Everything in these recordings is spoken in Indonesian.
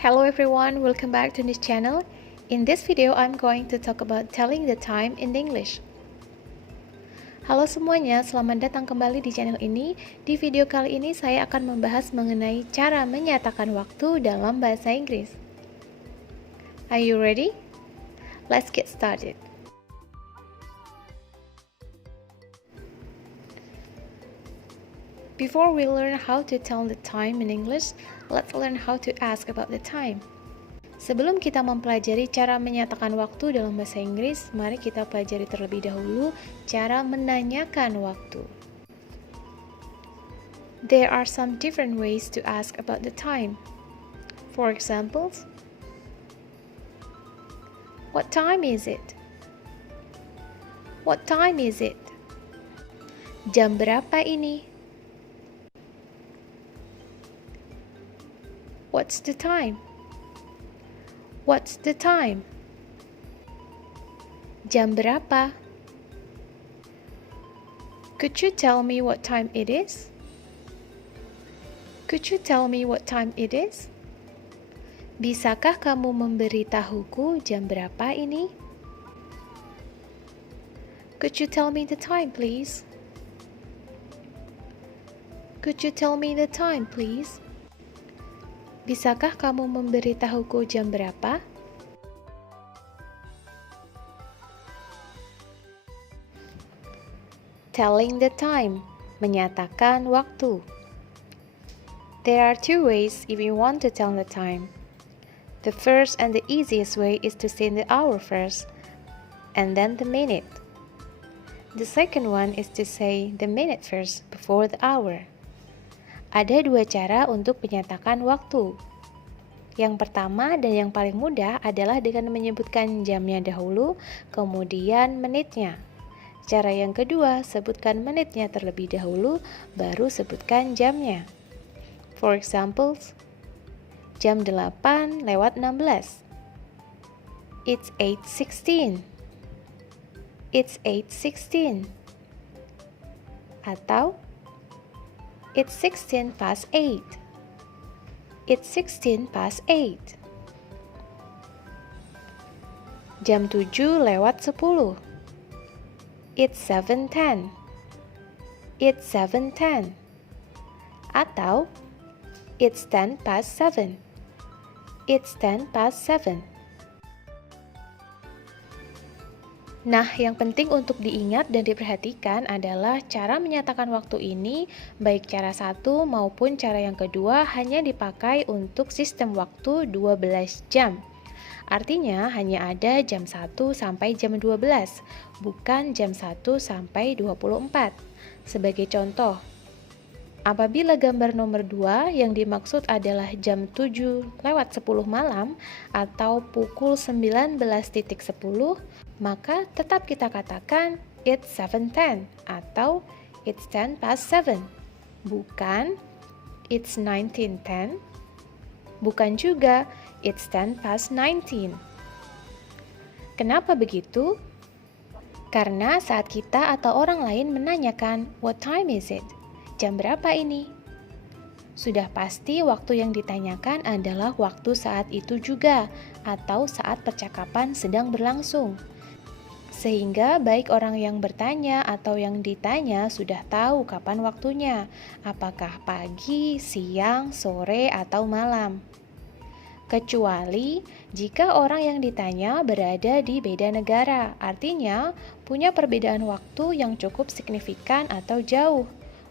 Hello everyone, welcome back to this channel. In this video, I'm going to talk about telling the time in English. Halo semuanya, selamat datang kembali di channel ini. Di video kali ini saya akan membahas mengenai cara menyatakan waktu dalam bahasa Inggris. Are you ready? Let's get started. Before we learn how to tell the time in English, let's learn how to ask about the time. Sebelum kita mempelajari cara menyatakan waktu dalam bahasa Inggris, mari kita pelajari terlebih dahulu cara menanyakan waktu. There are some different ways to ask about the time. For example, what time is it? What time is it? Jam berapa ini? What's the time? What's the time? Jam berapa? Could you tell me what time it is? Could you tell me what time it is? Bisakah kamu memberitahuku jam berapa ini? Could you tell me the time, please? Could you tell me the time, please? Bisakah kamu memberitahuku jam berapa? Telling the time, menyatakan waktu. There are two ways if you want to tell the time. The first and the easiest way is to say the hour first, and then the minute. The second one is to say the minute first before the hour. Ada dua cara untuk menyatakan waktu. Yang pertama dan yang paling mudah adalah dengan menyebutkan jamnya dahulu, kemudian menitnya. Cara yang kedua, sebutkan menitnya terlebih dahulu, baru sebutkan jamnya. For example, jam 8 lewat 16. It's 8:16. It's 8:16. Atau it's 16 past 8. It's 16 past 8. Jam 7 lewat 10. It's 7:10. It's 7:10. Atau it's 10 past 7. It's 10 past 7. Nah, yang penting untuk diingat dan diperhatikan adalah cara menyatakan waktu ini, baik cara satu maupun cara yang kedua hanya dipakai untuk sistem waktu 12 jam. Artinya hanya ada jam 1 sampai jam 12, bukan jam 1 sampai 24. Sebagai contoh, apabila gambar nomor 2 yang dimaksud adalah jam 7 lewat 10 malam atau pukul 19.10, maka tetap kita katakan it's 7:10 atau it's 10 past 7. Bukan it's 19:10, bukan juga it's 10 past 19. Kenapa begitu? Karena saat kita atau orang lain menanyakan what time is it? Jam berapa ini? Sudah pasti waktu yang ditanyakan adalah waktu saat itu juga atau saat percakapan sedang berlangsung. Sehingga baik orang yang bertanya atau yang ditanya sudah tahu kapan waktunya, apakah pagi, siang, sore, atau malam. Kecuali jika orang yang ditanya berada di beda negara, artinya punya perbedaan waktu yang cukup signifikan atau jauh.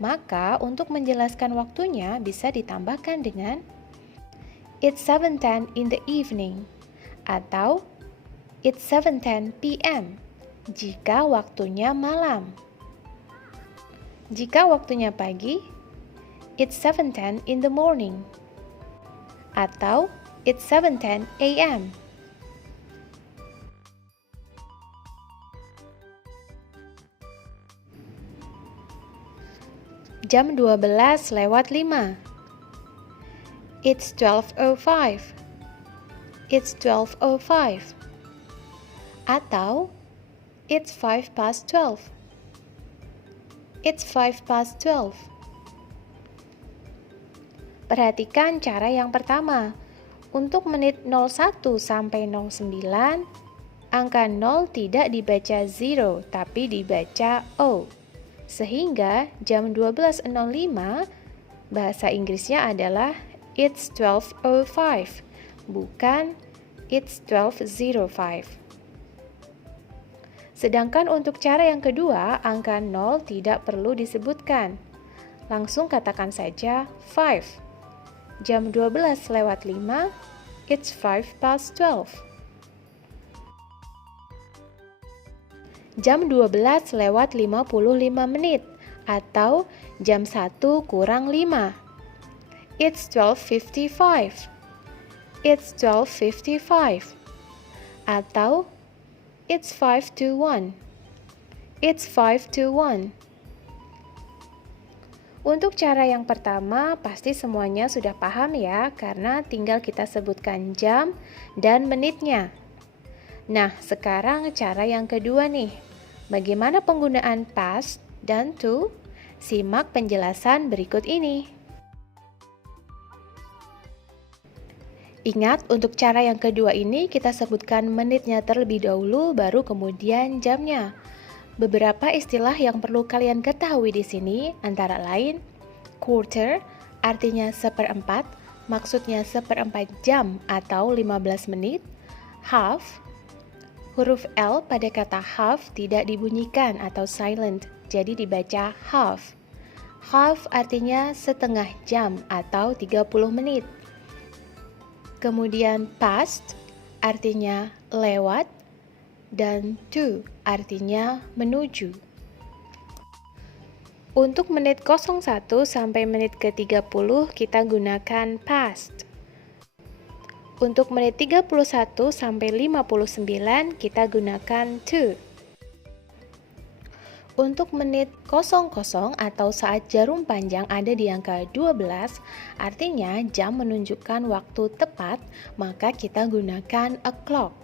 Maka untuk menjelaskan waktunya bisa ditambahkan dengan it's 7:10 in the evening atau it's 7:10 p.m. jika waktunya malam. Jika waktunya pagi, it's 7:10 in the morning atau it's 7:10 a.m. Jam 12 lewat 5. It's 12:05. It's 12:05. Atau it's 5 past 12. It's 5 past 12. Perhatikan cara yang pertama. Untuk menit 01 sampai 09, angka 0 tidak dibaca 0, tapi dibaca O. Sehingga jam 12.05, bahasa Inggrisnya adalah It's 12:05, bukan It's 12:05. Sedangkan untuk cara yang kedua, angka 0 tidak perlu disebutkan. Langsung katakan saja 5. Jam 12:05, it's 5:12. Jam 12:55 menit atau jam 1 kurang 5. It's 12:55. It's 12:55. Atau it's 5 to 1. It's 5 to 1. Untuk cara yang pertama, pasti semuanya sudah paham ya, karena tinggal kita sebutkan jam dan menitnya. Nah, sekarang cara yang kedua nih. Bagaimana penggunaan past dan to? Simak penjelasan berikut ini. Ingat, untuk cara yang kedua ini kita sebutkan menitnya terlebih dahulu, baru kemudian jamnya. Beberapa istilah yang perlu kalian ketahui di sini antara lain quarter, artinya seperempat, maksudnya seperempat jam atau 15 menit. Half, huruf L pada kata half tidak dibunyikan atau silent, jadi dibaca half. Half artinya setengah jam atau 30 menit. Kemudian past artinya lewat dan to artinya menuju. Untuk menit 01 sampai menit ke-30 kita gunakan past. Untuk menit 31 sampai 59 kita gunakan to. Untuk menit 00 atau saat jarum panjang ada di angka 12, artinya jam menunjukkan waktu tepat, maka kita gunakan o'clock.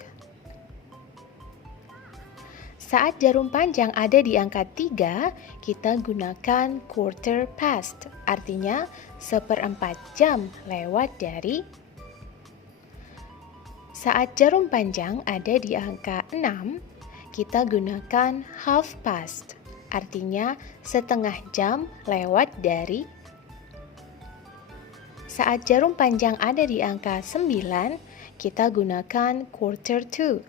Saat jarum panjang ada di angka 3, kita gunakan quarter past, artinya seperempat jam lewat dari. Saat jarum panjang ada di angka 6, kita gunakan half past, artinya setengah jam lewat dari. Saat jarum panjang ada di angka 9, kita gunakan quarter to,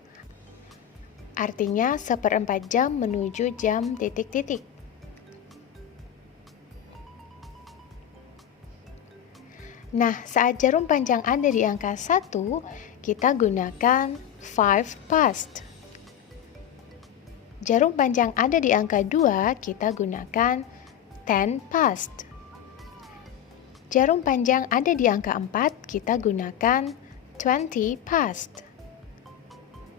artinya seperempat jam menuju jam titik-titik. Nah, saat jarum panjang ada di angka 1, kita gunakan 5 past. Jarum panjang ada di angka 2, kita gunakan 10 past. Jarum panjang ada di angka 4, kita gunakan 20 past.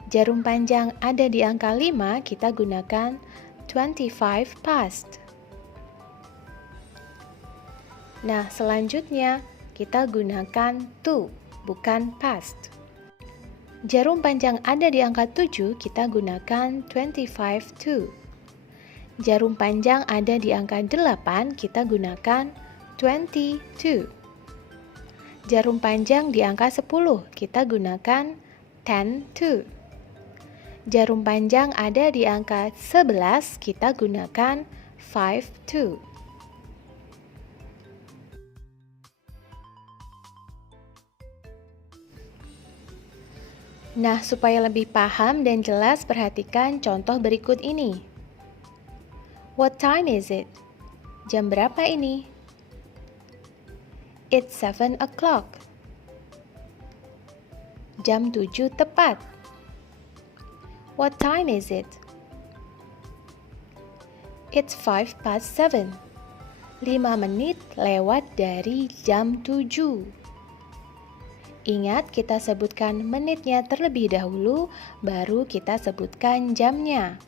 Jarum panjang ada di angka 5, kita gunakan 25 past. Nah, selanjutnya kita gunakan to, bukan past. Jarum panjang ada di angka 7, kita gunakan 25 to. Jarum panjang ada di angka 8, kita gunakan 22. Jarum panjang di angka 10, kita gunakan 10 to. Jarum panjang ada di angka 11, kita gunakan 5 to. Nah, supaya lebih paham dan jelas, perhatikan contoh berikut ini. What time is it? Jam berapa ini? It's 7 o'clock. Jam 7 tepat. What time is it? It's 7:05. 5 menit lewat dari jam 7. Ingat, kita sebutkan menitnya terlebih dahulu, baru kita sebutkan jamnya.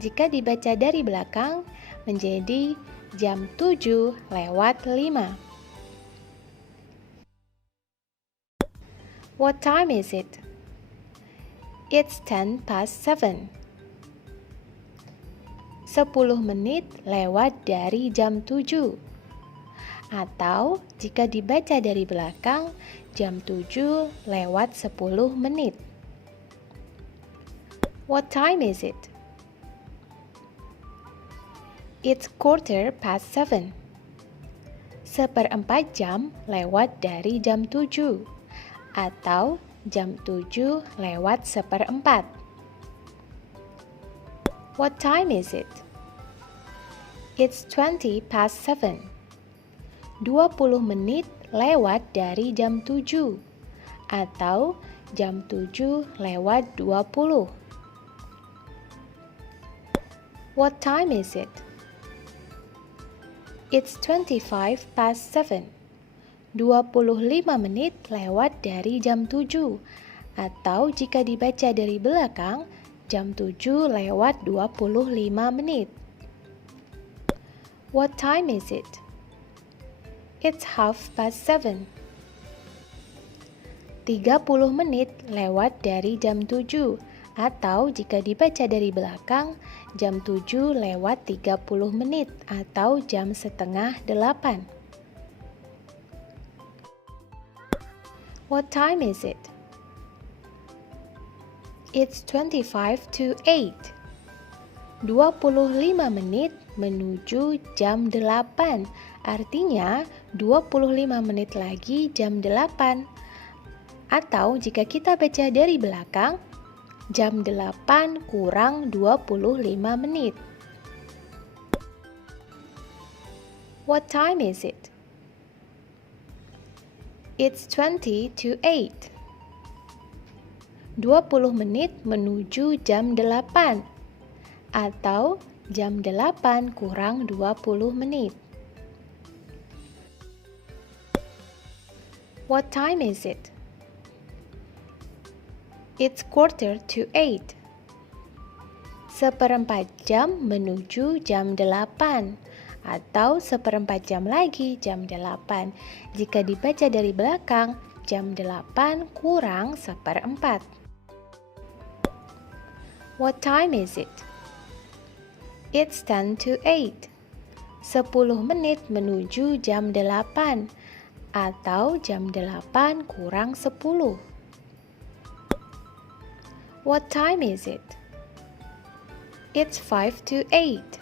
Jika dibaca dari belakang, menjadi jam 7:05. What time is it? It's 7:10. 10 menit lewat dari jam 7. Atau jika dibaca dari belakang, jam 7 lewat 10 menit. What time is it? It's 7:15. 1/4 jam lewat dari jam 7 atau jam 7 lewat 1/4. What time is it? It's 7:20. 20 menit lewat dari jam 7 atau jam 7 lewat 20. What time is it? It's 7:25. 25 menit lewat dari jam 7 atau jika dibaca dari belakang, jam 7 lewat 25 menit. What time is it? It's 7:30. 30 menit lewat dari jam 7 atau jika dibaca dari belakang, jam 7 lewat 30 menit atau jam setengah 8. What time is it? It's 7:55. 25 menit menuju jam 8. Artinya 25 menit lagi jam 8. Atau jika kita baca dari belakang, jam 8 kurang 25 menit. What time is it? It's 7:50. 20 menit menuju jam 8 atau jam 8 kurang 20 menit. What time is it? It's 7:45. 1/4 jam menuju jam 8 atau 1/4 jam lagi jam 8. Jika dibaca dari belakang, jam 8 kurang 1/4. What time is it? It's 10:08. 10 menit menuju jam 8 atau jam 8 kurang 10. What time is it? It's 5:08.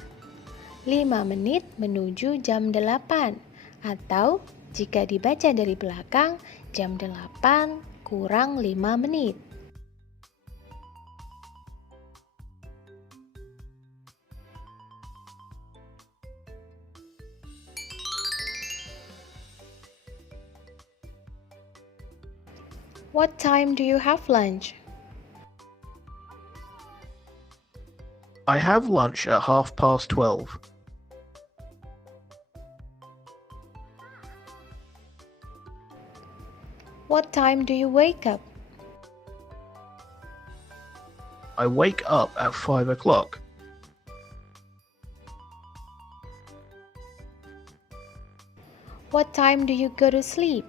5 menit menuju jam 8 atau jika dibaca dari belakang, jam 8 kurang 5 menit. What time do you have lunch? I have lunch at 12:30. What time do you wake up? I wake up at 5 o'clock. What time do you go to sleep?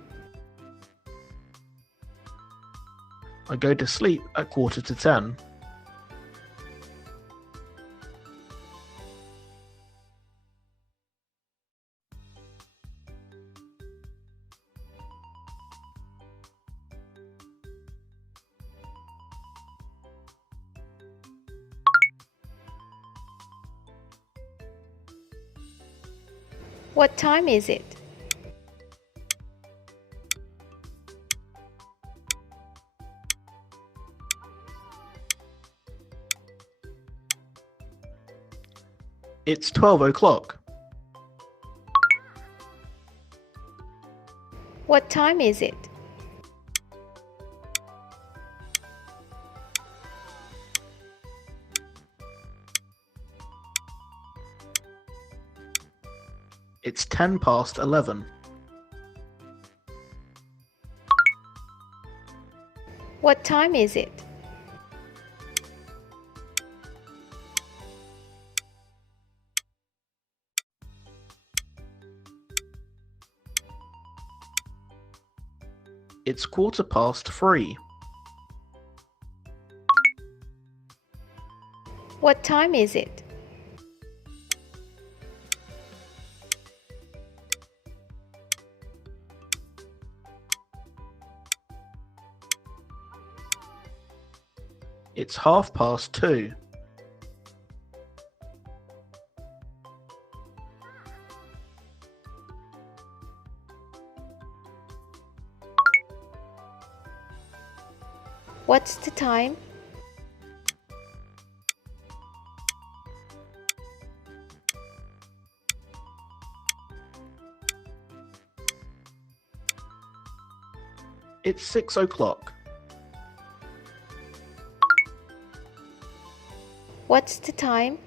I go to sleep at 9:45. What time is it? It's 12 o'clock. What time is it? It's 11:10. What time is it? It's 3:15. What time is it? It's 2:30. What's the time? It's 6:00. What's the time?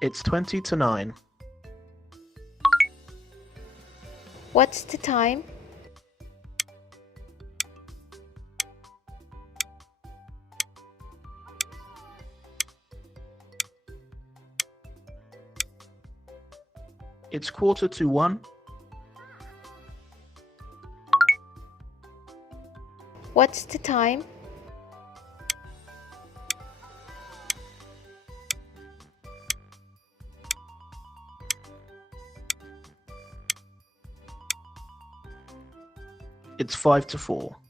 It's 8:50. What's the time? It's 1:45. What's the time? It's 3:55.